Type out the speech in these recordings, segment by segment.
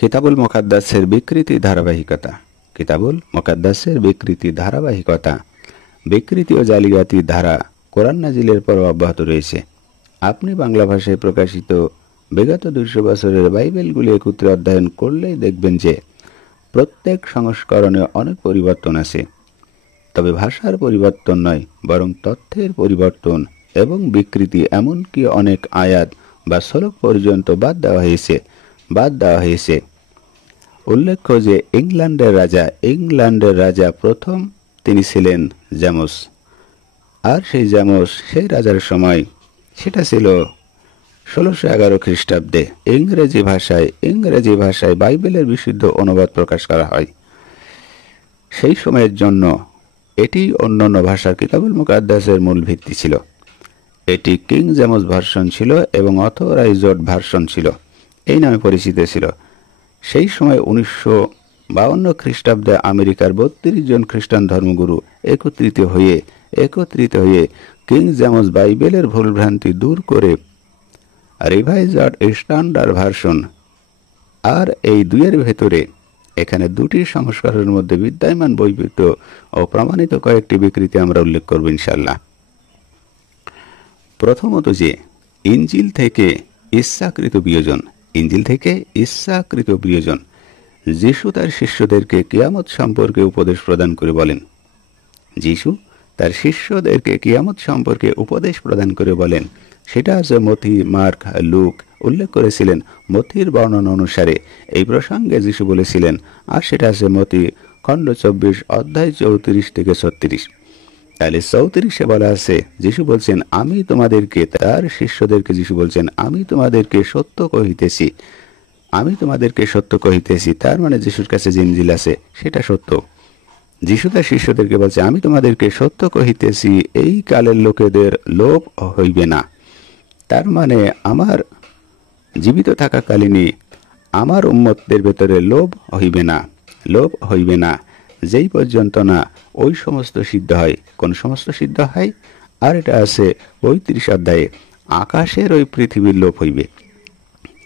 কিতাবুল মুকাদ্দাসের বিকৃতি ধারাবাহিকতা। কিতাবুল মুকাদ্দাসের বিকৃতি ধারাবাহিকতা, বিকৃতি ও জালিয়াতি ধারা কোরআন নাজিলের পর অব্যাহত রয়েছে। আপনি বাংলা ভাষায় প্রকাশিত বিগত 200 বছরের বাইবেলগুলি একত্রে অধ্যয়ন করলেই দেখবেন যে প্রত্যেক সংস্করণে অনেক পরিবর্তন আছে। তবে ভাষার পরিবর্তন নয়, বরং তথ্যের পরিবর্তন এবং বিকৃতি। এমনকি অনেক আয়াত বা শ্লোক পর্যন্ত বাদ দেওয়া হয়েছে। উল্লেখ্য যে ইংল্যান্ডের রাজা প্রথম তিনি ছিলেন জামোস। আর সেই রাজার সময় সেটা ছিল 1611 খ্রিস্টাব্দে। ইংরেজি ভাষায় বাইবেলের বিশুদ্ধ অনুবাদ প্রকাশ করা হয়। সেই সময়ের জন্য এটি অন্যান্য ভাষার কিতাবুল মুকাদ্দাসের মূল ভিত্তি ছিল। এটি কিং জেমস ভার্সন ছিল এবং অথরাইজড ভার্সন ছিল, এই নামে পরিচিত ছিল। সেই সময় 1952 খ্রিস্টাব্দে আমেরিকার 32 জন খ্রিস্টান ধর্মগুরু একত্রিত হয়ে কিং জেমস বাইবেলের ভুলভ্রান্তি দূর করে রিভাইজড স্ট্যান্ডার্ড ভার্সন, আর এই দুইয়ের ভেতরে এখানে দুটি সংস্কারের মধ্যে বিদ্যমান বৈবিধ্য ও প্রমাণিত কয়েকটি বিকৃতি আমরা উল্লেখ করব ইনশাআল্লাহ। প্রথমত যে ইনজিল থেকে ইচ্ছাকৃত বিয়োজন। যিশু তার শিষ্যদেরকে কিয়ামত সম্পর্কে উপদেশ প্রদান করে বলেন, সেটা আছে মথি, মার্ক, লুক উল্লেখ করেছিলেন মথির বর্ণনা অনুসারে এই প্রসঙ্গে যিশু বলেছিলেন, আর সেটা আছে মথি খণ্ড 24 অধ্যায় 34 থেকে 36। তাহলে 34-এ বলা আছে, যিশু বলছেন আমি তোমাদেরকে, তার শিষ্যদেরকে যিশু বলছেন আমি তোমাদেরকে সত্য কহিতেছি। তার মানে যিশুর কাছে যে ইনজিল আছে সেটা সত্য। যিশু তার শিষ্যদেরকে বলছে আমি তোমাদেরকে সত্য কহিতেছি, এই কালের লোকেদের লোভ হইবে না। তার মানে আমার জীবিত থাকাকালীনই আমার উম্মতদের ভেতরে লোভ হইবে না, যেই পর্যন্ত না ওই সমস্ত সিদ্ধ হয়। কোন সমস্ত সিদ্ধ হয়? আর এটা আছে 35 অধ্যায়ে, আকাশের ওই পৃথিবীর লোভ হইবে।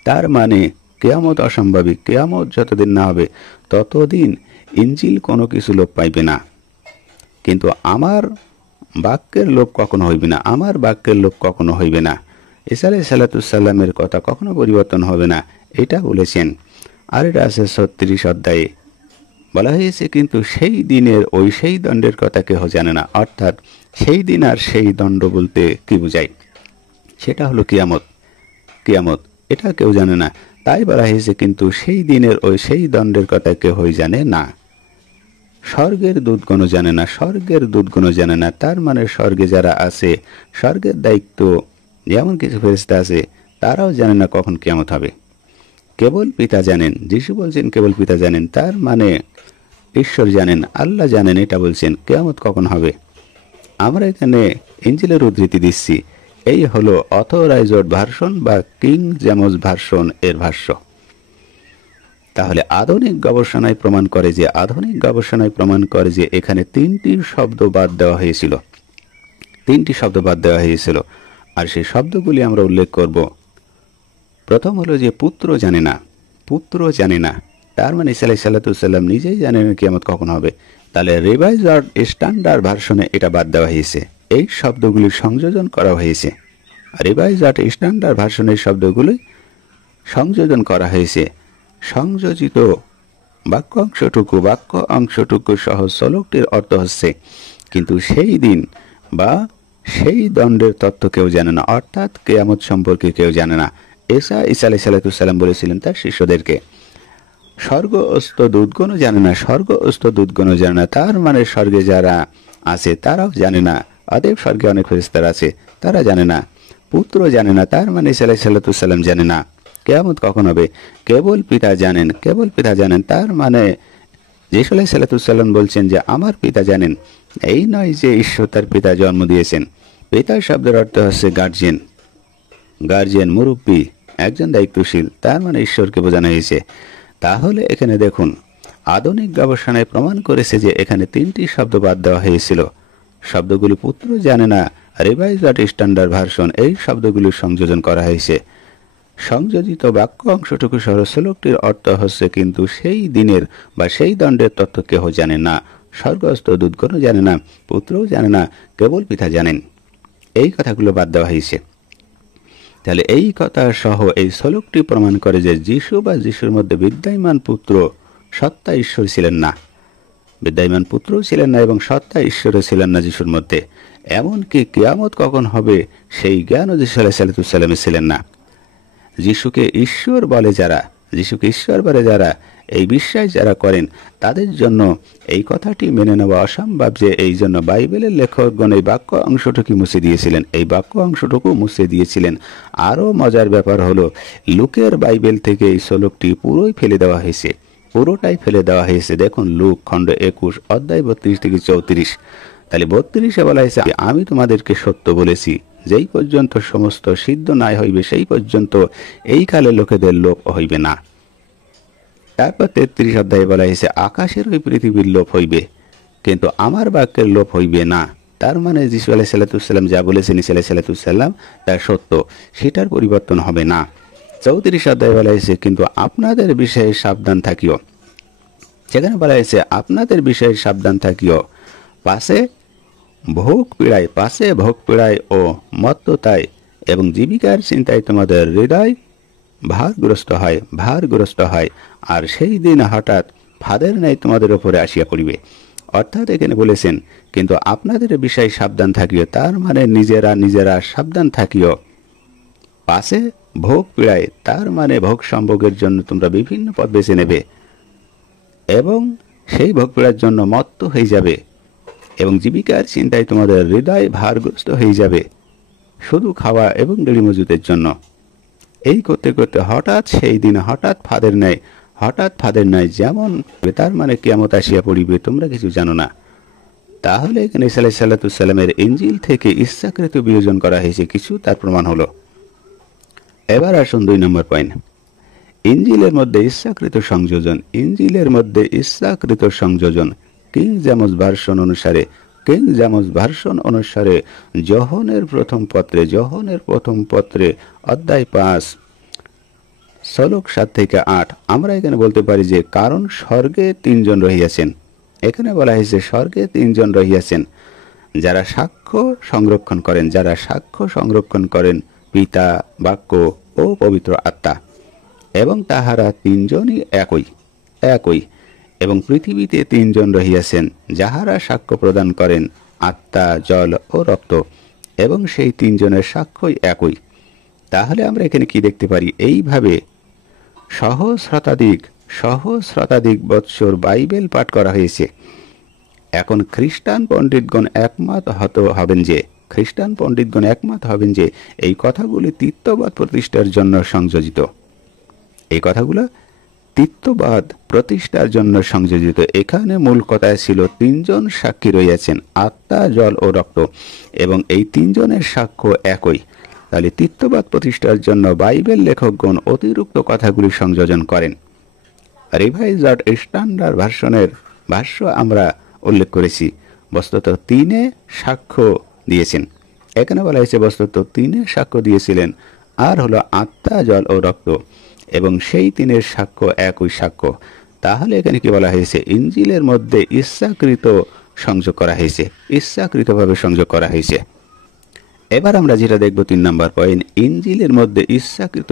তার মানে কিয়ামত অসম্ভাবী। কিয়ামত যতদিন না হবে ততদিন ইনজিল কোনো কিছু লোপ পাইবে না। কিন্তু আমার বাক্যের লোপ কখনো হইবে না। ঈসা আলাইহিস সালামের কথা কখনো পরিবর্তন হবে না, এটা বলেছেন। আর এটা আছে 36 অধ্যায়ে বলা হয়েছে, কিন্তু সেই দিনের সেই দণ্ডের কথা কেহ জানে না। অর্থাৎ সেই দিন আর সেই দণ্ড বলতে কি বোঝায়? সেটা হলো কিয়ামত, এটা কেউ জানে না। তাই বলা হয়েছে, কিন্তু সেই দিনের সেই দণ্ডের কথা কেহই জানে না। স্বর্গের দূতগণ জানে না। তার মানে স্বর্গে যারা আছে, স্বর্গের দায়িত্ব যেমন কিছু ফেরেশতা আছে, তারাও জানে না কখন কিয়ামত হবে। কেবল পিতা জানেন। যিশু বলছেন কেবল পিতা জানেন, তার মানে ঈশ্বর জানেন, আল্লাহ জানেন। এটা বলছেন কিয়ামত কখন হবে। আমরা এখানে ইনজিলের উদ্ধৃতি দিচ্ছি। এই হলো অথরাইজড ভার্সন বা কিং জেমস ভার্সন এর ভাষ্য। তাহলে আধুনিক গবেষণায় প্রমাণ করে যে এখানে 3টি শব্দ বাদ দেওয়া হয়েছিল। আর সেই শব্দগুলি আমরা উল্লেখ করব। প্রথম হলো যে পুত্র জানে না। তার মানে ঈসা আলাইহিস সালাম নিজেই জানেন না কিয়ামত কখন হবে। তাহলে রিভাইজড স্ট্যান্ডার্ড ভার্সনে এটা বাদ দেওয়া হয়েছে, এই শব্দগুলি সংযোজন করা হয়েছে। রিভাইজড স্ট্যান্ডার্ড ভার্সনের শব্দগুলি সংযোজন করা হয়েছে। সংযোজিত বাক্য অংশটুকু সহ শ্লোকটির অর্থ হচ্ছে, কিন্তু সেই দিন বা সেই দণ্ডের তত্ত্ব কেউ জানে না, অর্থাৎ কিয়ামত সম্পর্কে কেউ জানে না। ঈসা আলাইহিস সালাম বলেছিলেন তার শিষ্যদেরকে, স্বর্গস্থ দুতগণও জানে না। তার মানে স্বর্গে যারা আছে তারাও জানে না। অতএব স্বর্গে অনেক ফেরেশতারা আছে, তারা জানে না। পুত্র জানে না, তার মানে ঈসা আলাইহিস সালাম জানে না কিয়ামত কখন হবে। কেবল পিতা জানেন, তার মানে যিশু আলাইহিস সালাম বলছেন যে আমার পিতা জানেন। এই নয় যে ঈশ্বর তার পিতা জন্ম দিয়েছেন। পিতা শব্দের অর্থ হচ্ছে গার্জিয়ান, মুরব্বী, একজন দায়িত্বশীল। তার মানে ঈশ্বরকে বোঝানো হয়েছে। তাহলে এখানে দেখুন, আধুনিক গবেষণায় প্রমাণ করেছে যে এখানে 3টি শব্দ বাদ দেওয়া হয়েছিল। শব্দগুলি পুত্র জানে না, রিভাইজড স্ট্যান্ডার্ড ভার্সন, এই শব্দগুলি সংযোজন করা হয়েছে। সংযোজিত বাক্য অংশটুকু সহ শ্লোকটির অর্থ হচ্ছে, কিন্তু সেই দিনের বা সেই দণ্ডের তত্ত্ব কেহ জানে না, স্বর্গস্থ দূতগণও জানে না, পুত্রও জানে না, কেবল পিতা জানেন। এই কথাগুলো বাদ দেওয়া হয়েছে। তাহলে এই কথা সহ এই শ্লোকটি প্রমাণ করে যে যিশু বা যিশুর মধ্যে বিদ্যমান পুত্র সত্তা ঈশ্বর ছিলেন না, বিদ্যমান পুত্রও ছিলেন না এবং সত্তা ঈশ্বরও ছিলেন না যিশুর মধ্যে। এমনকি কিয়ামত কখন হবে সেই জ্ঞানও যিশু আলাইহিস সালাম ছিলেন না। যিশুকে ঈশ্বর বলে যারা, যিশুকে ঈশ্বর বলে যারা, এই বিশ্বাস যারা করেন, তাদের জন্য এই কথাটি মেনে নেওয়া অসম্ভব যে এই জন্য বাইবেলের লেখকগণ এই বাক্য অংশটুকু মুছে দিয়েছিলেন। এই বাক্য অংশটুকু মুছে দিয়েছিলেন। আরও মজার ব্যাপার হলো, লুকের বাইবেল থেকে এই শ্লোকটি পুরোই ফেলে দেওয়া হয়েছে, পুরোটাই ফেলে দেওয়া হয়েছে। দেখুন লুক খণ্ড 21 অধ্যায় 32 থেকে 34। তাহলে 32-এ বলা হয়েছে, আমি তোমাদেরকে সত্য বলেছি, যেই পর্যন্ত সমস্ত সিদ্ধ নাই হইবে সেই পর্যন্ত এই কালে লোকেদের লোপ হইবে না। তারপর 33 অধ্যায়ে বলা হয়েছে, আকাশের ওই পৃথিবীর লোপ হইবে, কিন্তু আমার বাক্যের লোপ হইবে না। তার মানে যিশু আলাইহিস সালাম যা বলেছেন ঈসা আলাইহিস সালাম তা সত্য, সেটার পরিবর্তন হবে না। 34 অধ্যায়ে বলা হয়েছে, কিন্তু আপনাদের বিষয়ে সাবধান থাকিও। সেখানে বলা হয়েছে, আপনাদের বিষয়ে সাবধান থাকিও, পাশে ভোগ পীড়ায় ও মত্ততায় এবং জীবিকার চিন্তায় তোমাদের হৃদয় ভারগ্রস্ত হয়, আর সেই দিন হঠাৎ ফাঁদের ন্যায় তোমাদের উপরে আসিয়া পড়িবে। অর্থাৎ এখানে বলেছেন, কিন্তু আপনাদের বিষয়ে সাবধান থাকিও, তার মানে নিজেরা সাবধান থাকিও। পাশে ভোগ পীড়ায়, তার মানে ভোগ সম্ভোগের জন্য তোমরা বিভিন্ন পথ বেছে নেবে এবং সেই ভোগ পীড়ার জন্য মত্ত হয়ে যাবে, এবং জীবিকার চিন্তায় তোমাদের হৃদয় ভারগ্রস্ত হয়ে যাবে, শুধু খাওয়া এবং দেরি মজুতের জন্য। এই করতে করতে হঠাৎ সেই দিন হঠাৎ ফাঁদের ন্যায় যেমন, তার মানে কিয়ামত আসিয়া পড়িবে, তোমরা কিছু জানো না। তাহলে এখানে ঈসা আলাইহিস সালামের ইনজিল থেকে ইচ্ছাকৃত বিয়োজন করা হয়েছে কিছু, তার প্রমাণ হলো। এবার আসুন 2 নম্বর পয়েন্ট, ইনজিলের মধ্যে ইচ্ছাকৃত সংযোজন। কিং জেমস ভার্সন অনুসারে যোহনের প্রথম পত্রে অধ্যায় 5 শ্লোক 7 থেকে 8 আমরা এখানে বলতে পারি যে, কারণ স্বর্গে 3 জন রহিয়াছেন। এখানে বলা হয়েছে স্বর্গে 3 জন রহিয়াছেন, যারা সাক্ষ্য সংরক্ষণ করেন, পিতা, বাক্য ও পবিত্র আত্মা, এবং তাহারা 3 জনই একই। এবং পৃথিবীতে 3 জন রহিয়াছেন, যাহারা সাক্ষ্য প্রদান করেন, আত্মা, জল ও রক্ত, এবং সেই 3 জনের সাক্ষ্যই একই। তাহলে আমরা এখানে কি দেখতে পারি? এইভাবে সহস্রাধিক বৎসর বাইবেল পাঠ করা হয়েছে। এখন খ্রিস্টান পণ্ডিতগণ একমত হবেন যে এই কথাগুলি তৃতীয়বাদ প্রতিষ্ঠার জন্য সংযোজিত। এখানে মূল কথা ছিল 3 জন সাক্ষী রয়েছেন, আত্মা, জল ও রক্ত, এবং এই 3 জনের সাক্ষ্য একই। তাহলে তৃতীয়বাদ প্রতিষ্ঠার জন্য বাইবেল লেখকগণ অতিরিক্ত কথাগুলি সংযোজন করেন। রিভাইজড স্ট্যান্ডার্ড ভার্সনের ভাষ্য আমরা উল্লেখ করেছি, বস্তুত 3 সাক্ষ্য দিয়েছেন। এখানে বলা হয়েছে বস্তুত 3 সাক্ষ্য দিয়েছিলেন, আর হলো আত্মা, জল ও রক্ত, এবং সেই 3 সাক্ষ্য একই সাক্ষ্য। তাহলে এখানে কি বলা হয়েছে? ইনজিলের মধ্যে ইচ্ছাকৃতভাবে সংযোগ করা হয়েছে। এবার আমরা যেটা দেখব 3 নম্বর পয়েন্ট, ইনজিলের মধ্যে ইচ্ছাকৃত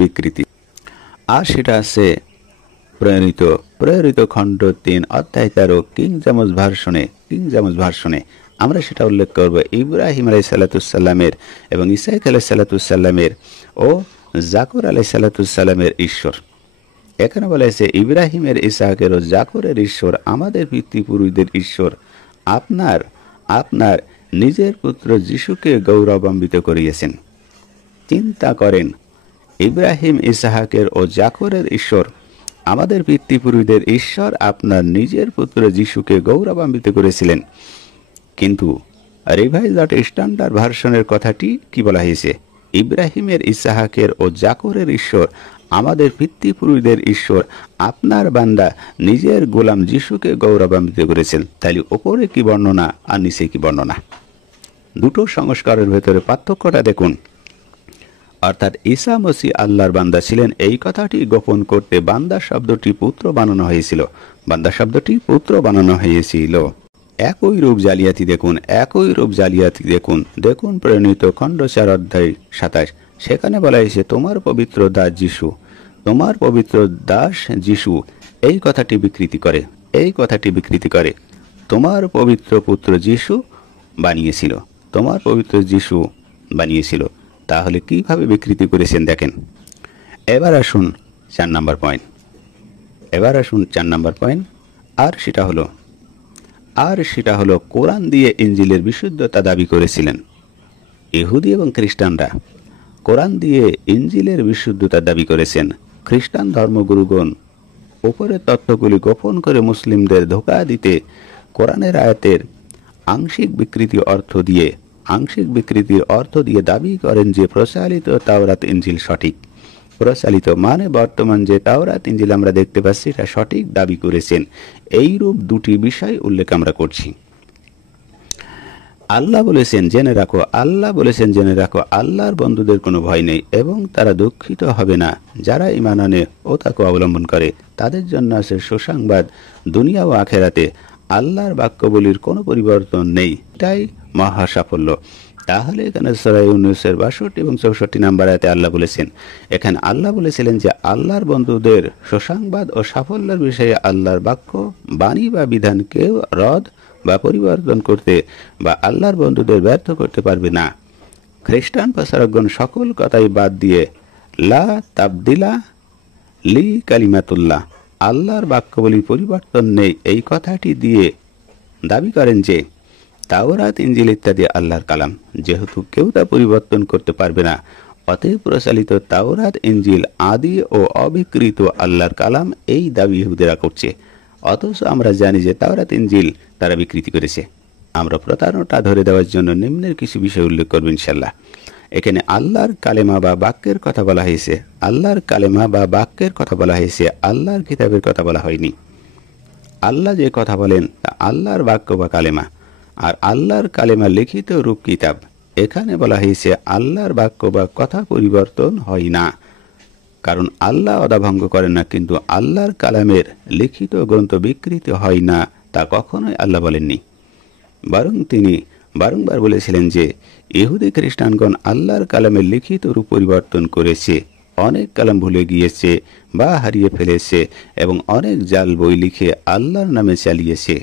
বিকৃতি, আর সেটা আছে প্রেরিত খণ্ড 3 অধ্যায় 13 কিং জেমস ভার্সনে। আমরা সেটা উল্লেখ করব ইব্রাহিম আলাইহিস সালামের এবং ইসাইক আলাইহিস সালামের ও জাকর আলাইহিস সালামের ঈশ্বর। এখানে বলা হয়েছে, ইব্রাহিমের, ইসাহাকের ও জাকরের ঈশ্বর, আমাদের পিতৃপুরুষদের ঈশ্বর, আপনার নিজের পুত্র যিশুকে গৌরবান্বিত করিয়েছেন। চিন্তা করেন, ইব্রাহিম, ইসাহাকের ও জাকরের ঈশ্বর, আমাদের পিতৃপুরুষদের ঈশ্বর আপনার নিজের পুত্র যিশুকে গৌরবান্বিত করেছিলেন। কিন্তু রিভাইজড স্ট্যান্ডার্ড ভার্সনের কথাটি কি বলা হয়েছে? ইব্রাহিমের, ইসাহাকের ও জাকরের ঈশ্বর, আমাদের পিতৃপুরুষদের ঈশ্বর, আপনার বান্দা নিজের গোলাম যিশুকে গৌরবান্বিত করেছেন। তাহলে ওপরে কি বর্ণনা আর নিচে কি বর্ণনা, দুটো সংস্কারের ভেতরে পার্থক্যটা দেখুন। অর্থাৎ ঈসা মসীহ আল্লাহর বান্দা ছিলেন এই কথাটি গোপন করতে বান্দা শব্দটি পুত্র বানানো হয়েছিল। বান্দা শব্দটি পুত্র বানানো হয়েছিল। একই রূপ জালিয়াতি দেখুন, একই রূপ জালিয়াতি দেখুন। দেখুন প্রণীত খণ্ড 4 অধ্যায় 27, সেখানে বলা হয়েছে তোমার পবিত্র দাস যিশু, তোমার পবিত্র দাস যিশু এই কথাটি বিকৃতি করে, এই কথাটি বিকৃতি করে। তোমার পবিত্র পুত্র যিশু বানিয়েছিল, তোমার পবিত্র যিশু বানিয়েছিল। তাহলে কিভাবে বিকৃতি করেছেন দেখেন। এবার আসুন 4 নম্বর পয়েন্ট, এবার আসুন 4 নম্বর পয়েন্ট। আর সেটা হলো কোরআন দিয়ে ইনজিলের বিশুদ্ধতা দাবি করেছিলেন। ইহুদি এবং খ্রিস্টানরা কোরআন দিয়ে ইনজিলের বিশুদ্ধতা দাবি করেছেন। খ্রিস্টান ধর্মগুরুগণ উপরের তথ্যগুলি গোপন করে মুসলিমদের ধোঁকা দিতে কোরআনের আয়াতের আংশিক বিকৃতির অর্থ দিয়ে দাবি করেন যে প্রচলিত তাওরাত ইনজিল সঠিক। প্রচলিত মানে বর্তমান যে তাওরাত ইনজিল আমরা দেখতে পাচ্ছি এটা সঠিক দাবি করেছেন। এইরূপ দুটি বিষয় উল্লেখ আমরা করছি। আল্লাহ বলেছেন জেনে রাখো, আল্লাহ বলেছেন জেনে রাখো, আল্লাহর বন্ধুদের কোনো ভয় নেই এবং তারা দুঃখিত হবে না যারা ঈমান আনে ও তাকে অবলম্বন করে। তাদের জন্য আছে সুসংবাদ দুনিয়া ও আখেরাতে। আল্লাহর বাক্যবলির কোনো পরিবর্তন নেই, এটাই মহা সাফল্য। তাহলে এখানে সূরা ইউনূসের 62 এবং 64 নম্বর আয়াতে আল্লাহ বলেছেন, এখানে আল্লাহ বলেছিলেন যে আল্লাহর বন্ধুদের সুসংবাদ ও সাফল্যের বিষয়ে আল্লাহর বাক্য, বাণী বা বিধান কেউ রদ বা পরিবর্তন করতে বা আল্লাহর বন্ধুদের ব্যর্থ করতে পারবে না। খ্রিস্টান প্রচারকগণ সকল কথাই বাদ দিয়ে লা তাবদিলা লি কালিমাতুল্লাহ, আল্লাহর বাক্যবলির পরিবর্তন নেই এই কথাটি দিয়ে দাবি করেন যে তাওরাত ইনজিল ইত্যাদি আল্লাহর কালাম, যেহেতু কেউ তা পরিবর্তন করতে পারবে না। অতএব প্রচলিত তাওরাত ইনজিল আদি ও অবিকৃত আল্লাহর কালাম, এই দাবি ইহুদিরা করছে। অথচ আমরা জানি যে তাওরাত ইনজিল তারা বিকৃতি করেছে। আমরা প্রতারণাটা ধরে দেওয়ার জন্য নিম্নের কিছু বিষয় উল্লেখ করব ইনশাল্লাহ। এখানে আল্লাহর কালেমা বা বাক্যের কথা বলা হয়েছে, আল্লাহর কালেমা বা বাক্যের কথা বলা হয়েছে, আল্লাহর কিতাবের কথা বলা হয়নি। আল্লাহ যে কথা বলেন তা আল্লাহর বাক্য বা কালেমা, আর আল্লাহর কালেমা লিখিত রূপ কিতাব। এখানে বলা হয়েছে আল্লাহর বাক্য বা কথা পরিবর্তন হয় না, কারণ আল্লাহ অদাভঙ্গ করেন না। কিন্তু আল্লাহর কালামের লিখিত গ্রন্থ বিকৃত হয় না, তা কখনোই আল্লাহ বলেননি। বরং তিনি বারংবার বলেছিলেন যে ইহুদি খ্রিস্টানগণ আল্লাহর কালামের লিখিত রূপ পরিবর্তন করেছে, অনেক কালাম ভুলে গিয়েছে বা হারিয়ে ফেলেছে এবং অনেক জাল বই লিখে আল্লাহর নামে চালিয়েছে।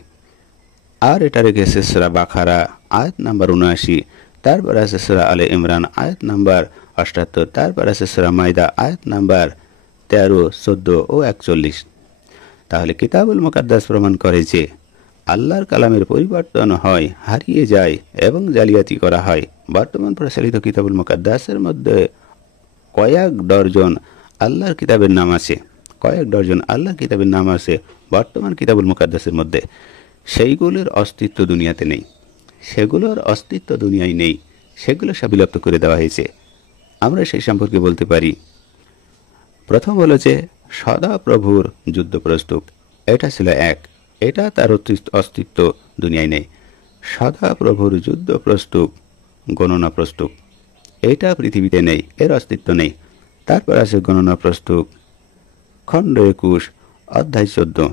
আর এটা রেখেছে সূরা বাকারা আয়াত নাম্বার 79, তারপর আছে সূরা আলে ইমরান আয়াত নাম্বার 78, তারপর আছে সূরা মাইদা আয়াত নাম্বার 13, 14 ও 41। তাহলে কিতাবুল মুকাদ্দাস প্রমাণ করে যে আল্লাহর কালামের পরিবর্তন হয়, হারিয়ে যায় এবং জালিয়াতি করা হয়। বর্তমান প্রচলিত কিতাবুল মুকাদ্দাসের মধ্যে কয়েক ডজন আল্লাহর কিতাবের নাম আছে, কয়েক ডজন আল্লাহর কিতাবের নাম আছে বর্তমান কিতাবুল মুকাদ্দাসের মধ্যে। সেইগুলোর অস্তিত্ব দুনিয়াতে নেই, সেগুলোর অস্তিত্ব দুনিয়ায় নেই, সেগুলো সব বিলুপ্ত করে দেওয়া হয়েছে। আমরা সেই সম্পর্কে বলতে পারি, প্রথম হলো যে সদা প্রভুর যুদ্ধ প্রস্তুত, এটা ছিল এক, এটা তার অস্তিত্ব দুনিয়ায় নেই। সদা প্রভুর যুদ্ধ প্রস্তুত, গণনা প্রস্তুত, এটা পৃথিবীতে নেই, এর অস্তিত্ব নেই। তারপর আছে গণনা প্রস্তুত খণ্ড 21 অধ্যায় 14,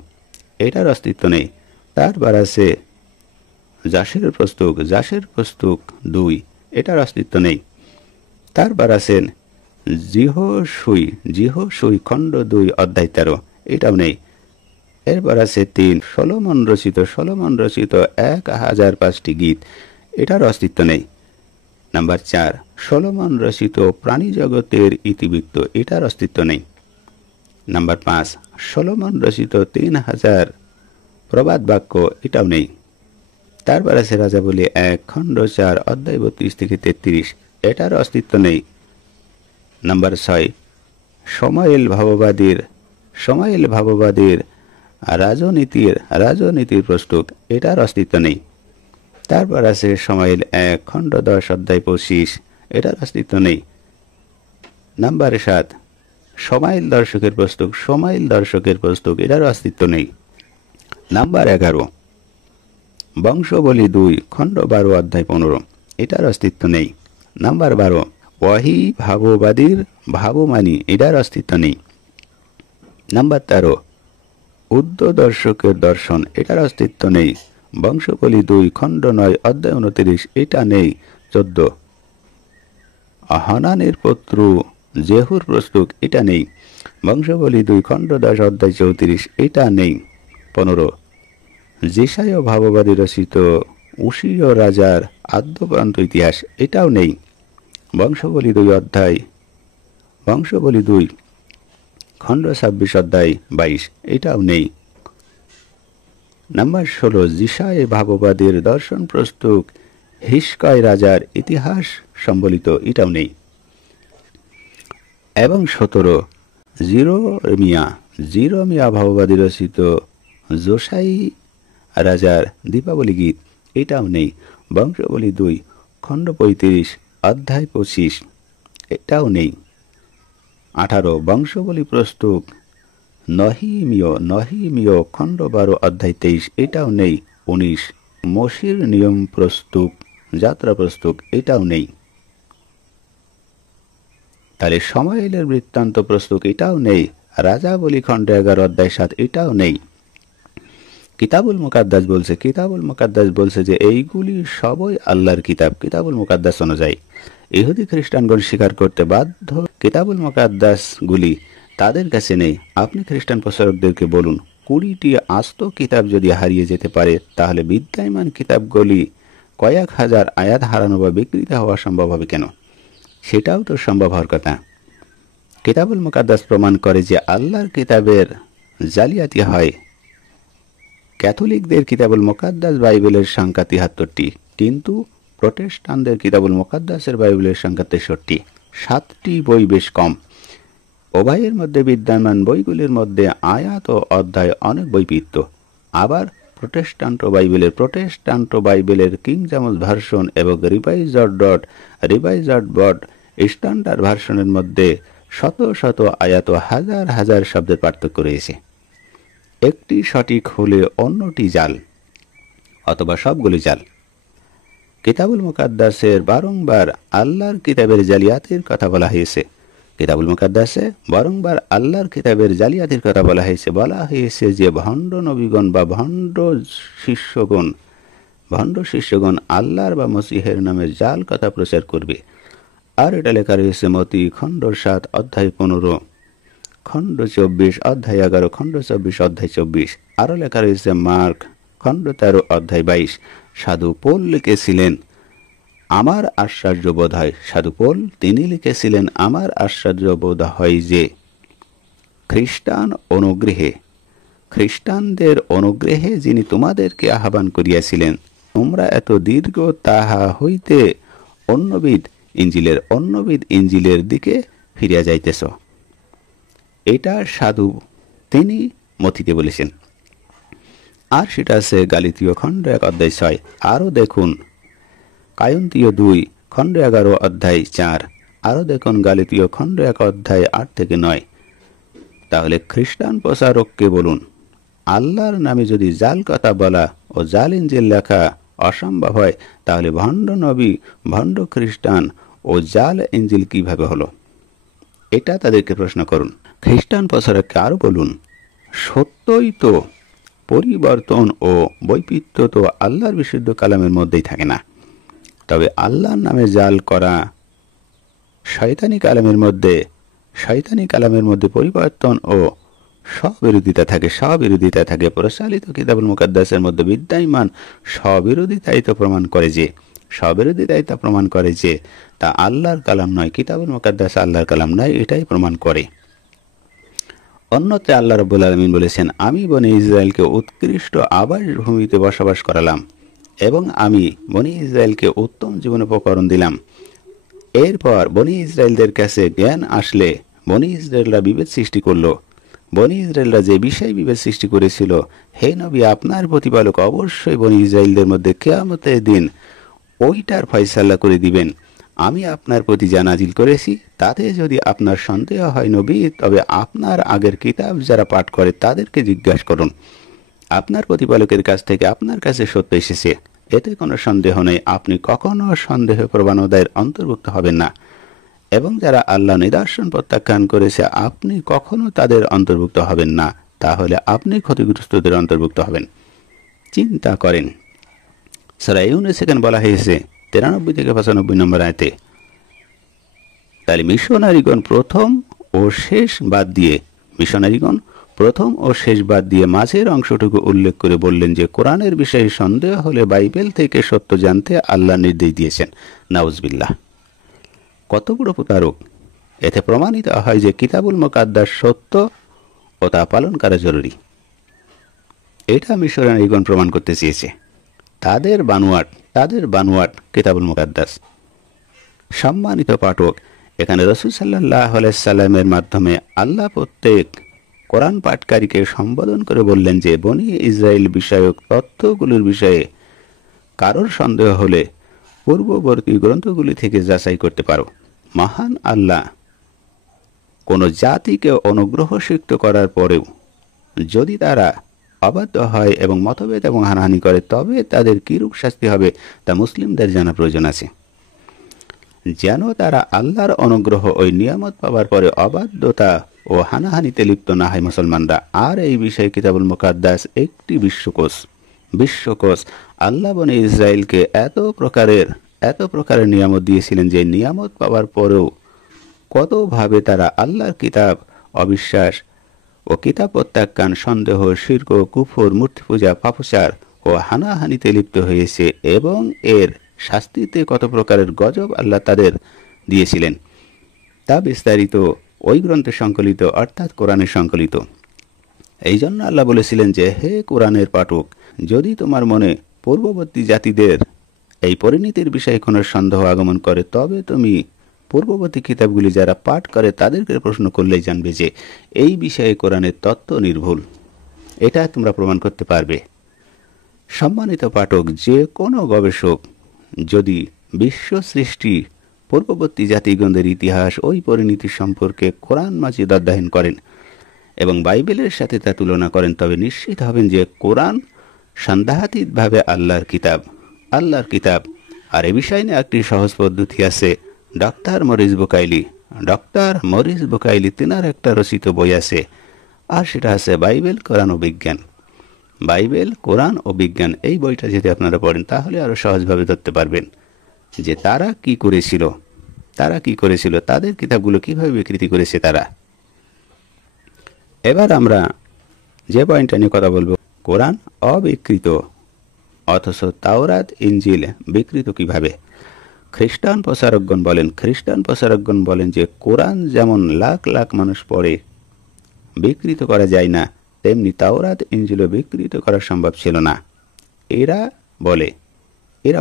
এটার অস্তিত্ব নেই। তারপর আছে জাসের পুস্তক 2, এটার অস্তিত্ব নেই। তারপর আছেন জিহোশুই খণ্ড 2 অধ্যায় 13, এটাও নেই। এরপর আছে 3 সলোমন রচিত 1005টি গীত, এটার অস্তিত্ব নেই। নাম্বার 4 সলোমন রচিত প্রাণী জগতের ইতিবৃত্ত, এটার অস্তিত্ব নেই। নাম্বার 5 সলোমন রচিত 3000 প্রবাদ বাক্য, এটাও নেই। তারপর আছে রাজাবলী 1 খণ্ড 4 অধ্যায় 32 থেকে 33, এটার অস্তিত্ব নেই। নাম্বার 6 সময়েল ভাববাদীর রাজনীতির প্রস্তুত, এটার অস্তিত্ব নেই। তারপর আছে সময়েল 1 খণ্ড 10 অধ্যায় 25, এটার অস্তিত্ব নেই। নাম্বার 7 সময়েল দর্শকের পুস্তক, এটার অস্তিত্ব নেই। নাম্বার 11 বংশবলী 2 খণ্ড 12 অধ্যায় 15, এটার অস্তিত্ব নেই। নাম্বার 12 ওয়াহি ভাববাদীর ভাবমানি এটার অস্তিত্ব নেই। নাম্বার 13, উদ্ধ দর্শকের দর্শন, এটার অস্তিত্ব নেই। বংশবলী 2 খণ্ড 9 অধ্যায় 29, এটা নেই। 14, হানানের পুত্র জেহুর প্রস্তুক, এটা নেই। বংশবলী 2 খণ্ড 10 অধ্যায় 34, এটা নেই। 15, যেসায় ভাববাদী রচিত উশীয় রাজার আদ্যপ্রান্ত ইতিহাস, এটাও নেই। বংশবলী 2 খণ্ড 26 অধ্যায় 22, এটাও নেই। নাম্বার 16, যিশায় ভাববাদীর দর্শন প্রস্তুত হিসকায় রাজার ইতিহাস সম্বলিত, এটাও নেই। এবং 17, জিরোমিয়া ভাববাদী রচিত জোসাই রাজার দীপাবলি গীত, এটাও নেই। বংশবলী 2 খণ্ড 35 অধ্যায় 25, এটাও নেই। 18, বংশবলী প্রস্তুত নহিমীয় খণ্ড 12 অধ্যায় 23, এটাও নেই। 19, মসির নিয়ম প্রস্তুত যাত্রা প্রস্তুত, এটাও নেই। তাহলে সময়েলের বৃত্তান্ত প্রস্তুত, এটাও নেই। রাজাবলী খণ্ড 11 অধ্যায় 7, এটাও নেই। কিতাবুল মুকাদ্দাস বলছে যে এইগুলি সবই আল্লাহর কিতাব। কিতাবুল মুকাদ্দাস অনুযায়ী ইহুদি খ্রিস্টানগণ স্বীকার করতে বাধ্য কিতাবুল মুকাদ্দাস গুলি তাদের কাছে নেই। আপনি খ্রিস্টান প্রচারকদেরকে বলুন, 20টি আস্ত কিতাব যদি হারিয়ে যেতে পারে, তাহলে বিদ্যমান কিতাবগুলি কয়েক হাজার আয়াত হারানো বা বিকৃত হওয়া সম্ভব হবে কেন? সেটাও তো সম্ভব হওয়ার কথা। কিতাবুল মুকাদ্দাস প্রমাণ করে যে আল্লাহর কিতাবের জালিয়াতি হয়। ক্যাথলিকদের কিতাবুল মুকাদ্দাস বাইবেলের সংখ্যা 73টি, কিন্তু প্রটেস্টানদের কিতাবুল মুকাদ্দাসের বাইবেলের সংখ্যা 63। 7টি বই বেশ কম। উভয়ের মধ্যে বিদ্যমান বইগুলির মধ্যে আয়াত ও অধ্যায় অনেক বৈচিত্র্য। আবার প্রটেস্টান্ট বাইবেলের কিং জেমস ভার্সন এবং রিভাইজড স্ট্যান্ডার্ড ভার্সনের মধ্যে শত শত আয়াত ও হাজার হাজার শব্দের পার্থক্য রয়েছে। একটি সঠিক হলে অন্যটি জাল, অথবা সবগুলি জাল। কিতাবুল মুকাদ্দাসের বারংবার আল্লাহর কিতাবের জালিয়াতির কথা বলা হয়েছে। বলা হয়েছে যে ভণ্ড নবীগণ বা ভণ্ড শিষ্যগণ আল্লাহর বা মসিহের নামে জাল কথা প্রচার করবে। আর এটা লেখা রয়েছে মতি খণ্ড 7 অধ্যায় 15, খণ্ড 24 অধ্যায় 11, খণ্ড 24 অধ্যায় 24। আরো লেখা রয়েছে মার্ক খণ্ড 13 অধ্যায় 22। সাধু পৌল লিখেছিলেন, আমার আশ্চর্য বোধ হয়, আমার আশ্চর্য বোধ হয় যে খ্রিস্টানদের অনুগ্রহে যিনি তোমাদেরকে আহ্বান করিয়াছিলেন, তোমরা এত দীর্ঘ তাহা হইতে অন্যবিধ ইঞ্জিলের দিকে ফিরিয়া যাইতেছ। এটা সাধু তিনি মথিতে বলেছেন। আর সেটা আছে গালাতীয় খণ্ড 1 অধ্যায় 6। আরো দেখুন কায়ন্তীয় 2 খণ্ড 11 অধ্যায় 4। আরো দেখুন গালাতীয় খণ্ড 1 অধ্যায় 8 থেকে 9। তাহলে খ্রিস্টান প্রচারককে বলুন, আল্লাহর নামে যদি জাল কথা বলা ও জাল ইঞ্জিল লেখা অসম্ভব হয়, তাহলে ভণ্ড নবী, ভণ্ড খ্রিস্টান ও জাল ইঞ্জিল কিভাবে হলো? এটা তাদেরকে প্রশ্ন করুন। খ্রিস্টান প্রচারককে আরো বলুন, সত্যই তো পরিবর্তন ও বৈচিত্র্য তো আল্লাহর বিশুদ্ধ কালামের মধ্যেই থাকে না। তবে আল্লাহর নামে জাল করা শয়তানি কালামের মধ্যে পরিবর্তন ও স্ববিরোধিতা থাকে। প্রচলিত কিতাবুল মুকাদ্দাসের মধ্যে বিদ্যমান স্ববিরোধিতাই প্রমাণ করে যে তা আল্লাহর কালাম নয়। কিতাবুল মুকাদ্দাস আল্লাহর কালাম নয়, এটাই প্রমাণ করে। অন্যত্র আল্লাহ রাব্বুল আলামিন বলেছেন, আমি বনী ইসরায়েলকে উৎকৃষ্ট আবাস ভূমিতে বসবাস করালাম এবং আমি বনী ইসরায়েলকে উত্তম জীবন উপকরণ দিলাম। এরপর বনী ইসরায়েলদের কাছে জ্ঞান আসলে বনী ইসরায়েলরা বিভেদ সৃষ্টি করল। বনী ইসরায়েলরা যে বিষয় বিভেদ সৃষ্টি করেছিল, হে নবী, আপনার প্রতিপালক অবশ্যই বনী ইসরায়েলদের মধ্যে কিয়ামতের দিন ওইটার ফয়সালা করে দিবেন। আমি আপনার প্রতি যা নাজিল করেছি তাতে যদি আপনার সন্দেহ হয় নবী, তবে আপনার আগের কিতাব যারা পাঠ করে তাদেরকে জিজ্ঞাসা করুন। আপনার প্রতিপালকের কাছ থেকে আপনার কাছে সত্য এসেছে, এতে কোনো সন্দেহ নেই। আপনি কখনো সন্দেহ প্রবণতার অন্তর্ভুক্ত হবেন না। এবং যারা আল্লাহ নিদর্শন প্রত্যাখ্যান করেছে আপনি কখনো তাদের অন্তর্ভুক্ত হবেন না, তাহলে আপনি ক্ষতিগ্রস্তদের অন্তর্ভুক্ত হবেন। চিন্তা করেন, সূরা ইউনূস এখানে বলা হয়েছে 93 থেকে 95 নম্বর আয়াতে, তাহলে মিশনারিগণ প্রথম ও শেষ বাদ দিয়ে মাঝের অংশটুকু উল্লেখ করে বললেন যে কোরআনের বিষয়ে সন্দেহ হলে বাইবেল থেকে সত্য জানতে আল্লাহ নির্দেশ দিয়েছেন। নাউজুবিল্লাহ, কত বড় প্রতারক! এতে প্রমাণিত হয় যে কিতাবুল মুকাদ্দাস সত্য ও তা পালন করা জরুরি। এটা মিশনারিগণ প্রমাণ করতে চেয়েছে। তাদের বানোয়াট কিতাবুল মুকাদ্দাস। সম্মানিত পাঠক, এখানে রাসূল সাল্লাল্লাহু আলাইহি সাল্লামের মাধ্যমে আল্লাহ প্রত্যেক কোরআন পাঠকারীকে সম্বোধন করে বললেন যে বনী ইসরায়েল বিষয়ক তথ্যগুলোর বিষয়ে কারোর সন্দেহ হলে পূর্ববর্তী গ্রন্থগুলি থেকে যাচাই করতে পারো। মহান আল্লাহ কোনো জাতিকে অনুগ্রহসিক্ত করার পরেও যদি তারা অবাধ্য হয় এবং মতভেদ এবং হানাহানি করে, তবে তাদের কিরূপ শাস্তি হবে তা মুসলিমদের জানা প্রয়োজন আছে, যেন তারা আল্লাহর অনুগ্রহ ওই নিয়ামত পাওয়ার পরে অবাধ্যতা ও হানাহানিতে লিপ্ত না হয় মুসলমানরা। আর এই বিষয়ে কিতাবুল মুকাদ্দাস একটি বিশ্বকোষ আল্লাহ বনী ইসরায়েলকে এত প্রকারের নিয়ামত দিয়েছিলেন যে নিয়ামত পাওয়ার পরেও কতভাবে তারা আল্লাহর কিতাব অবিশ্বাস ও কিতাব প্রত্যাখ্যান, সন্দেহ, শিরক, কুফর, মূর্তি পূজা, পাপাচার ও হানাহানিতে লিপ্ত হয়েছে এবং এর শাস্তিতে কত প্রকারের গজব আল্লাহ তাদের দিয়েছিলেন তা বিস্তারিত ওই গ্রন্থে সংকলিত, অর্থাৎ কোরআনে সংকলিত। এই জন্য আল্লাহ বলেছিলেন যে হে কোরআনের পাঠক, যদি তোমার মনে পূর্ববর্তী জাতিদের এই পরিণতির বিষয়ে কোনো সন্দেহ আগমন করে, তবে তুমি পূর্ববর্তী কিতাবগুলি যারা পাঠ করে তাদেরকে প্রশ্ন করলেই জানবে যে এই বিষয়ে কোরআনের তত্ত্ব নির্ভুল। এটা তোমরা প্রমাণ করতে পারবে। সম্মানিত পাঠক, যে কোনো গবেষক যদি বিশ্ব সৃষ্টি পূর্ববর্তী জাতিগণের ইতিহাস ওই পরিণতি সম্পর্কে কোরআন মাজিদ অধ্যয়ন করেন এবং বাইবেলের সাথে তা তুলনা করেন, তবে নিশ্চিত হবেন যে কোরআন সন্দেহাতীতভাবে আল্লাহর কিতাব। আর এ বিষয় নিয়ে একটি সহজ পদ্ধতি আছে। ডক্টর মরিস বুকাইলি তিনার একটা রচিত বই আছে, আর সেটা আছে বাইবেল, কোরআন ও বিজ্ঞান। এই বইটা যদি আপনারা পড়েন তাহলে আরো সহজভাবে ধরতে পারবেন যে তারা কি করেছিল, তাদের কিতাবগুলো কিভাবে বিকৃতি করেছে তারা। এবার আমরা যে পয়েন্টটা নিয়ে কথা বলবো, কোরআন অবিকৃত অথচ তাওরাত ইনজিল বিকৃত কিভাবে। খ্রিস্টান প্রচারকগণ বলেন যে কোরআন যেমন লাখ লাখ মানুষ পড়ে বিকৃত করা যায় না, তেমনি তাওরাত ইনজিলও বিকৃত করা সম্ভব ছিল না। এরা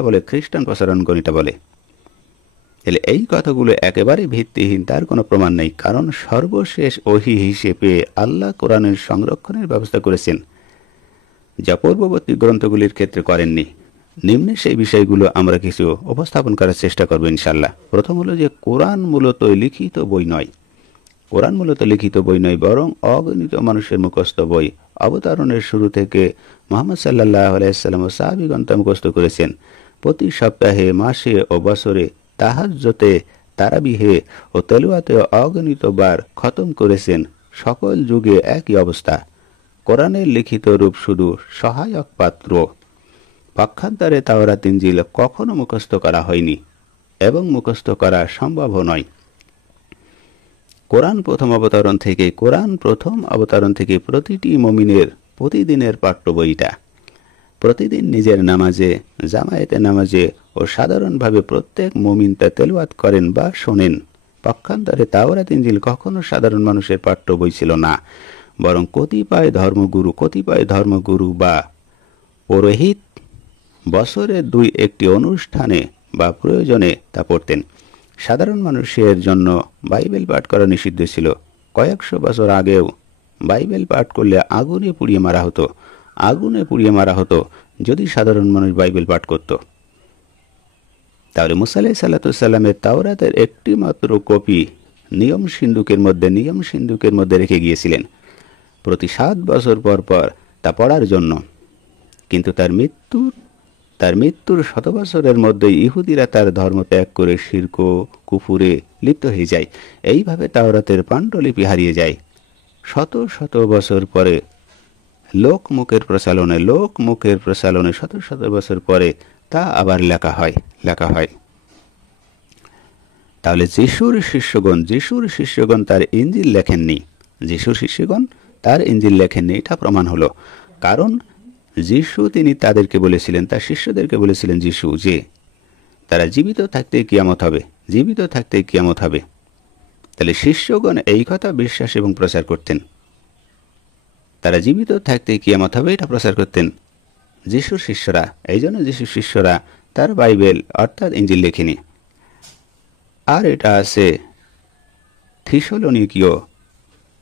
বলে খ্রিস্টান প্রচারকগণ এটা বলে। তাহলে এই কথাগুলো একেবারে ভিত্তিহীন, তার কোনো প্রমাণ নেই। কারণ সর্বশেষ ওহী হিসেবে আল্লাহ কোরআনের সংরক্ষণের ব্যবস্থা করেছেন, যা পূর্ববর্তী গ্রন্থগুলির ক্ষেত্রে করেননি। নিম্নে সেই বিষয়গুলো আমরা কিছু উপস্থাপন করার চেষ্টা করব ইনশাল্লাহ। প্রথম হলো যে কোরআন মূলত লিখিত বই নয়, বরং অগণিত মানুষের মুখস্থ বই। অবতারণের শুরু থেকে মুহাম্মদ সাল্লাল্লাহু আলাইহি ওয়াসাল্লাম ও সাহাবীগণ তা মুখস্থ করেছেন। প্রতি সপ্তাহে, মাসে ও বছরে তাহাজ্জুদে, তারাবিহে ও তেলাওয়াতে অগণিত বার খতম করেছেন। সকল যুগে একই অবস্থা। কোরআনের লিখিত রূপ শুধু সহায়ক পাত্র। পক্ষান্তরে তাওরাত ইনজিল কখনো মুখস্থ করা হয়নি এবং মুখস্থ করা সম্ভব নয়। কোরআন প্রথম অবতরণ থেকে প্রতিটি মুমিনের প্রতিদিনের পাঠ্য বইটা। প্রতিদিন নিজের নামাজে, জামায়াতে নামাজে ও সাধারণভাবে প্রত্যেক মুমিন তা তেলাওয়াত করেন বা শোনেন। পক্ষান্তরে তাওরাত ইনজিল কখনো সাধারণ মানুষের পাঠ্য বই ছিল না, বরং কতিপয় ধর্মগুরু বা পুরোহিত বছরে 2-1টি অনুষ্ঠানে বা প্রয়োজনে তা পড়তেন। সাধারণ মানুষের জন্য বাইবেল পাঠ করা নিষিদ্ধ ছিল। কয়েকশো বছর আগেও বাইবেল পাঠ করলে আগুনে পুড়িয়ে মারা হতো যদি সাধারণ মানুষ বাইবেল পাঠ করত। তাহলে মুসা আলাইহিস সালামের তাওরাতের একটি মাত্র কপি নিয়ম সিন্ধুকের মধ্যে রেখে গিয়েছিলেন প্রতি 7 বছর পর তা পড়ার জন্য। কিন্তু তার মৃত্যুর তার মৃত্যুর 100 বছরের মধ্যে ইহুদিরা তার ধর্ম ত্যাগ করে শিরক ও কুফুরে লিপ্ত হয়ে যায়। এইভাবে তাওরাতের পাণ্ডুলিপি হারিয়ে যায়। শত শত বছর পরে লোকমুখের প্রচলনে শত শত বছর পরে তা আবার লেখা হয়। তাহলে যিশুর শিষ্যগণ তার ইঞ্জিল লেখেননি। যিশুর শিষ্যগণ তার ইঞ্জিল লেখেননি, এটা প্রমাণ হলো। কারণ যিশু তিনি তাদেরকে বলেছিলেন, তার শিষ্যদেরকে বলেছিলেন যিশু, যে তারা জীবিত থাকতে কিয়ামত হবে। তাহলে শিষ্যগণ এই কথা বিশ্বাস এবং প্রচার করতেন। তারা জীবিত থাকতে কিয়ামত হবে এটা প্রচার করতেন যিশুর শিষ্যরা। এই জন্য যিশুর শিষ্যরা তার বাইবেল অর্থাৎ ইঞ্জিল লেখেনি। আর এটা আছে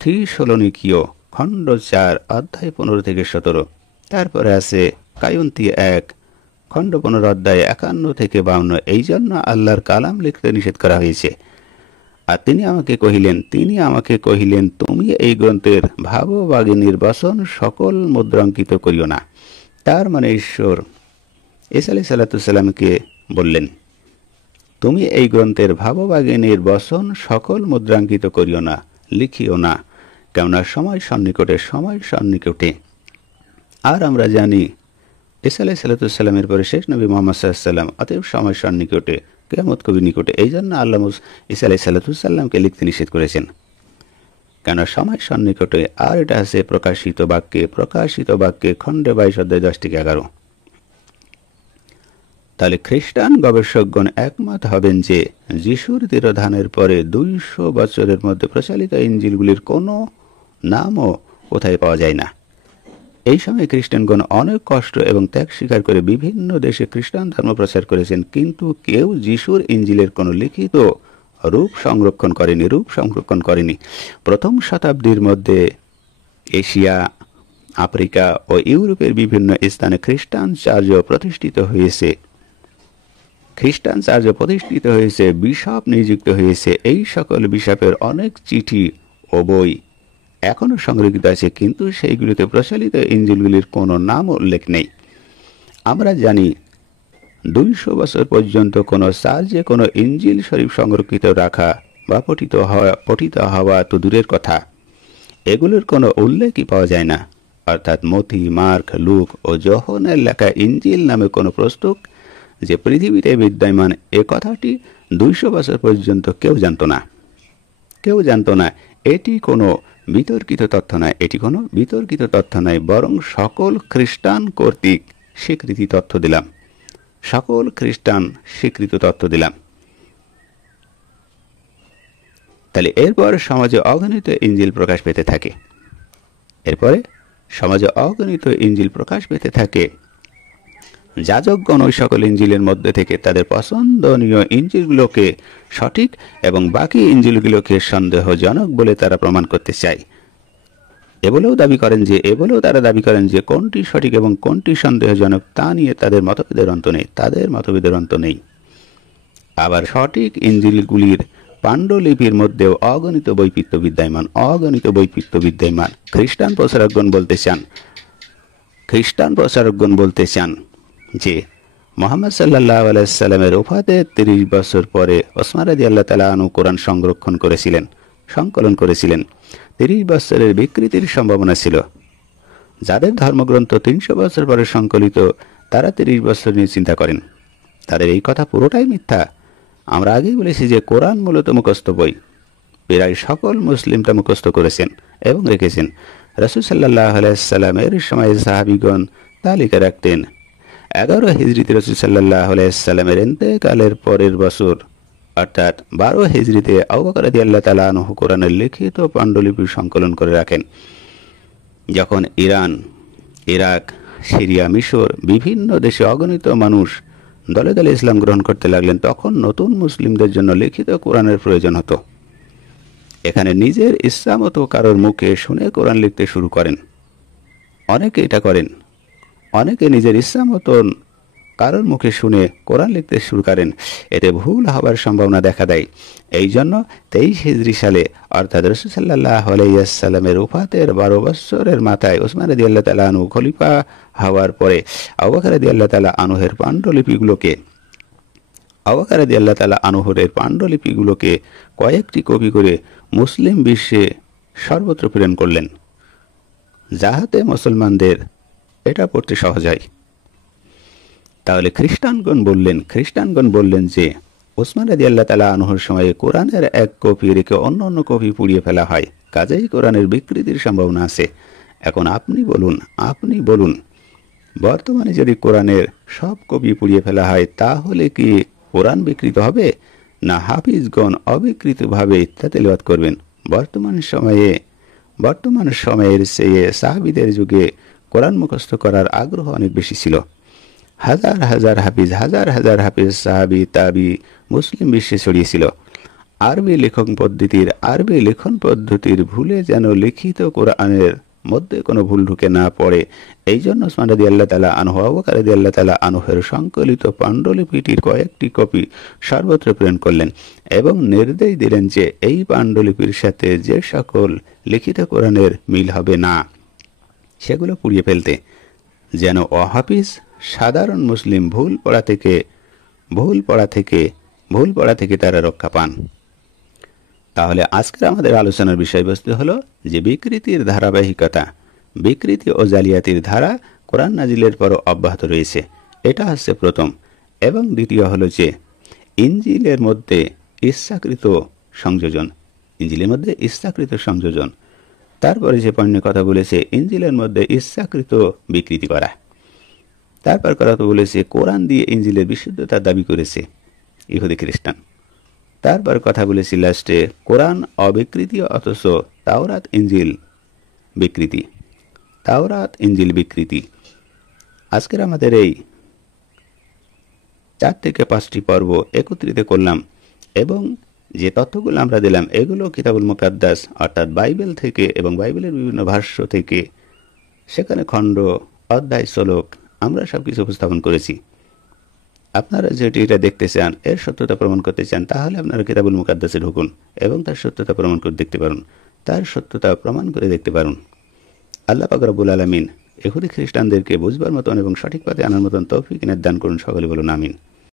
থিসলনিকীয় খণ্ড 4 অধ্যায় 15 থেকে 17। তারপরে আছে কায়ন্তি 1 খণ্ড 15 অধ্যায় 51 থেকে 52। এই জন্য আল্লাহর কালাম লিখতে নিষেধ করা হয়েছে। আর তিনি আমাকে কহিলেন, তুমি এই গ্রন্থের ভাববাগিনীর বচন সকল মুদ্রাঙ্কিত করিও না। তার মানে ঈশ্বর ঈসা আলাইহিস সালাতুসাল্লামকে বললেন, তুমি এই গ্রন্থের ভাববাগিনীর বচন সকল মুদ্রাঙ্কিত করিও না, লিখিও না, কেননা সময় সন্নিকটে। আর আমরা জানি ঈসা আলাইহিস সালাতুসাল্লামের পরে শেষ নবী মুহাম্মদ সাল্লাল্লাহু আলাইহি ওয়াসাল্লাম, অতএব সময় সন্নিকটে, কিয়ামত কবি নিকটে। এই জন্য আল্লাহ ঈসা আলাইহিস সালাতুসাল্লামকে লিখতে নিষেধ করেছেন, কেন সময় সন্নিকটে। আর এটা আছে প্রকাশিত বাক্যে খণ্ডে 22 অধ্যায় 10 থেকে 11। তাহলে খ্রিস্টান গবেষকগণ একমত হবেন যে যিশুর তিরোধানের পরে 200 বছরের মধ্যে প্রচলিত ইঞ্জিলগুলির কোনো নামও কোথায় পাওয়া যায় না। এই সময় খ্রিস্টানগণ অনেক কষ্ট এবং ত্যাগ স্বীকার করে বিভিন্ন দেশে খ্রিস্টান ধর্ম প্রচার করেছেন, কিন্তু কেউ যিশুর ইঞ্জিলের কোনো লিখিত রূপ সংরক্ষণ করেনি। প্রথম শতাব্দীর মধ্যে এশিয়া, আফ্রিকা ও ইউরোপের বিভিন্ন স্থানে খ্রিস্টান চার্চ প্রতিষ্ঠিত হয়েছে, বিশপ নিযুক্ত হয়েছে। এই সকল বিশপের অনেক চিঠি ও বই এখনো সংরক্ষিত আছে, কিন্তু সেইগুলিতে প্রচলিত ইঞ্জিলগুলির কোনো নাম উল্লেখ নেই। আমরা জানি 200 বছর পর্যন্ত কোনো চার্চে কোনো ইঞ্জিল শরীফ সংরক্ষিত রাখা বা পঠিত হওয়া তো দূরের কথা, এগুলোর কোনো উল্লেখই পাওয়া যায় না। অর্থাৎ মথি, মার্ক, লুক ও যোহনের লেখা ইঞ্জিল নামে কোনো পুস্তক যে পৃথিবীতে বিদ্যমান, এ কথাটি 200 বছর পর্যন্ত কেউ জানত না। এটি কোনো বিতর্কিত তথ্য নয়, বরং সকল খ্রিস্টান কর্তৃক স্বীকৃত তথ্য দিলাম। তাহলে এরপর সমাজে অগণিত ইঞ্জিল প্রকাশ পেতে থাকে। যাজকগণ ওই সকল ইঞ্জিলের মধ্যে থেকে তাদের পছন্দনীয় ইঞ্জিলগুলোকে সঠিক এবং বাকি ইঞ্জিলগুলোকে সন্দেহজনক বলে তারা প্রমাণ করতে চায়। এবলেও তারা দাবি করেন যে কোনটি সঠিক এবং কোনটি সন্দেহজনক তা নিয়ে তাদের মতভেদের অন্ত নেই। আবার সঠিক ইঞ্জিলগুলির পাণ্ডুলিপির মধ্যেও অগণিত বৈচিত্র্য বিদ্যমান। খ্রিস্টান প্রচারকগণ বলতে চান যে মুহাম্মদ সাল্লাল্লাহু আলাইহি সাল্লামের ওফাতের 30 বছর পরে ওসমান রাদিয়াল্লাহু তাআলা আনহু কোরআন সংকলন করেছিলেন। 30 বছরের বিকৃতির সম্ভাবনা ছিল। যাদের ধর্মগ্রন্থ 300 বছর পরে সংকলিত, তারা 30 বছর নিয়ে চিন্তা করেন। তাদের এই কথা পুরোটাই মিথ্যা। আমরা আগেই বলেছি যে কোরআন মূলত মুখস্থ বই। প্রায় সকল মুসলিম তা মুখস্থ করেছেন এবং রেখেছেন। রাসূল সাল্লাল্লাহু আলাইহি সাল্লামের সময় সাহাবীগণ তা লিখে রাখতেন। 11 হিজরিতে রাসূল সাল্লাল্লাহু আলাইহি সাল্লামের ইন্তেকালের পরের বছর অর্থাৎ 12 হিজরিতে আবু বকর রাদিয়াল্লাহু তাআলা আনহু কোরআনের লিখিত পাণ্ডুলিপি সংকলন করে রাখেন। যখন ইরান, ইরাক, সিরিয়া, মিশর বিভিন্ন দেশে অগণিত মানুষ দলে দলে ইসলাম গ্রহণ করতে লাগলেন, তখন নতুন মুসলিমদের জন্য লিখিত কোরআনের প্রয়োজন হতো। এখানে নিজের ইচ্ছা মতো কারোর মুখে শুনে কোরআন লিখতে শুরু করেন। অনেকে এটা করেন। অনেকে নিজের ইচ্ছা মতন কারোর মুখে শুনে কোরআন লিখতে শুরু করেন, এতে ভুল হবার সম্ভাবনা দেখা দেয়। এই জন্য 23 হিজরি সালে অর্থাৎ রাসূল সাল্লাল্লাহু আলাইহি ওয়াসাল্লামের ওফাতের 12 বছরের মাথায় ওসমান রাদিয়াল্লাহু তাআলা আনহু খলিফা হওয়ার পরে আবু বকর রাদিয়াল্লাহু তাআলা আনহুর পাণ্ডুলিপিগুলোকে কয়েকটি কপি করে মুসলিম বিশ্বে সর্বত্র প্রেরণ করলেন, যাহাতে মুসলমানদের এটা পড়তে সহজ হয়। তাহলে খ্রিস্টানগণ বললেন যে ওসমান রাদিয়াল্লাহু তাআলা আনহুর সময়ে কোরআনের এক কপি রেখে অন্য কপি পুড়িয়ে ফেলা হয়, কাজেই কোরআনের বিকৃতির সম্ভাবনা আছে। এখন আপনি বলুন বর্তমানে যদি কোরআনের সব কপি পুড়িয়ে ফেলা হয় তাহলে কি কোরআন বিকৃত হবে, না হাফিজগণ অবিকৃতভাবে তা তেলাওয়াত করবেন? বর্তমান সময়ের চেয়ে সাহাবীদের যুগে কোরআন মুখস্থ করার আগ্রহ অনেক বেশি ছিল। হাজার হাজার হাফিজ সাহাবী তাবি মুসলিম বিশ্বে ছড়িয়েছিল। আরবি লেখন পদ্ধতির ভুলে যেন লিখিত কোরআনের মধ্যে কোনো ভুল ঢুকে না পড়ে, এই জন্য ওসমান রাদিয়াল্লাহু তাআলা আনহু আবু বকর রাদিয়াল্লাহু তাআলা আনহুর সংকলিত পাণ্ডুলিপিটির কয়েকটি কপি সর্বত্র প্রেরণ করলেন এবং নির্দেশ দিলেন যে এই পাণ্ডুলিপির সাথে যে সকল লিখিত কোরআনের মিল হবে না সেগুলো পুড়িয়ে ফেলতে, যেন অহাফিজ সাধারণ মুসলিম ভুল পড়া থেকে তারা রক্ষা পান। তাহলে আজকের আমাদের আলোচনার বিষয়বস্তু হলো যে বিকৃতি ও জালিয়াতির ধারা কোরআন নাজিলের পরও অব্যাহত রয়েছে, এটা হচ্ছে প্রথম। এবং দ্বিতীয় হলো যে ইনজিলের মধ্যে ইচ্ছাকৃত সংযোজন। তারপরে যে পণ্যের কথা বলেছে ইনজিলের মধ্যে ইচ্ছাকৃত বিকৃতি করা। তারপর কথা বলেছে কোরআন দিয়ে ইনজিলের বিশুদ্ধতার দাবি করেছে ইহুদি খ্রিস্টান। তারপর কথা বলেছি লাস্টে কোরআন অবিকৃতি অথচ তাওরাত ইনজিল বিকৃতি। আজকের আমাদের এই 4 থেকে 5টি পর্ব একত্রিত করলাম এবং যে তথ্যগুলো আমরা দিলাম এগুলো কিতাবুল মুকাদ্দাস অর্থাৎ বাইবেল থেকে এবং বাইবেলের বিভিন্ন ভাষ্য থেকে, সেখানে খণ্ড, অধ্যায়, শ্লোক আমরা সবকিছু উপস্থাপন করেছি। আপনারা যেটি এটা দেখতে চান, এর সত্যতা প্রমাণ করতে চান, তাহলে আপনারা কিতাবুল মুকাদ্দাসে ঢুকুন এবং তার সত্যতা প্রমাণ করে দেখতে পারুন। আল্লাহ পাক রব্বুল আলামিন ইহুদি খ্রিস্টানদেরকে বুঝবার মতন এবং সঠিক পথে আনার মতন তৌফিক দান করুন। সকলে বলুন আমিন।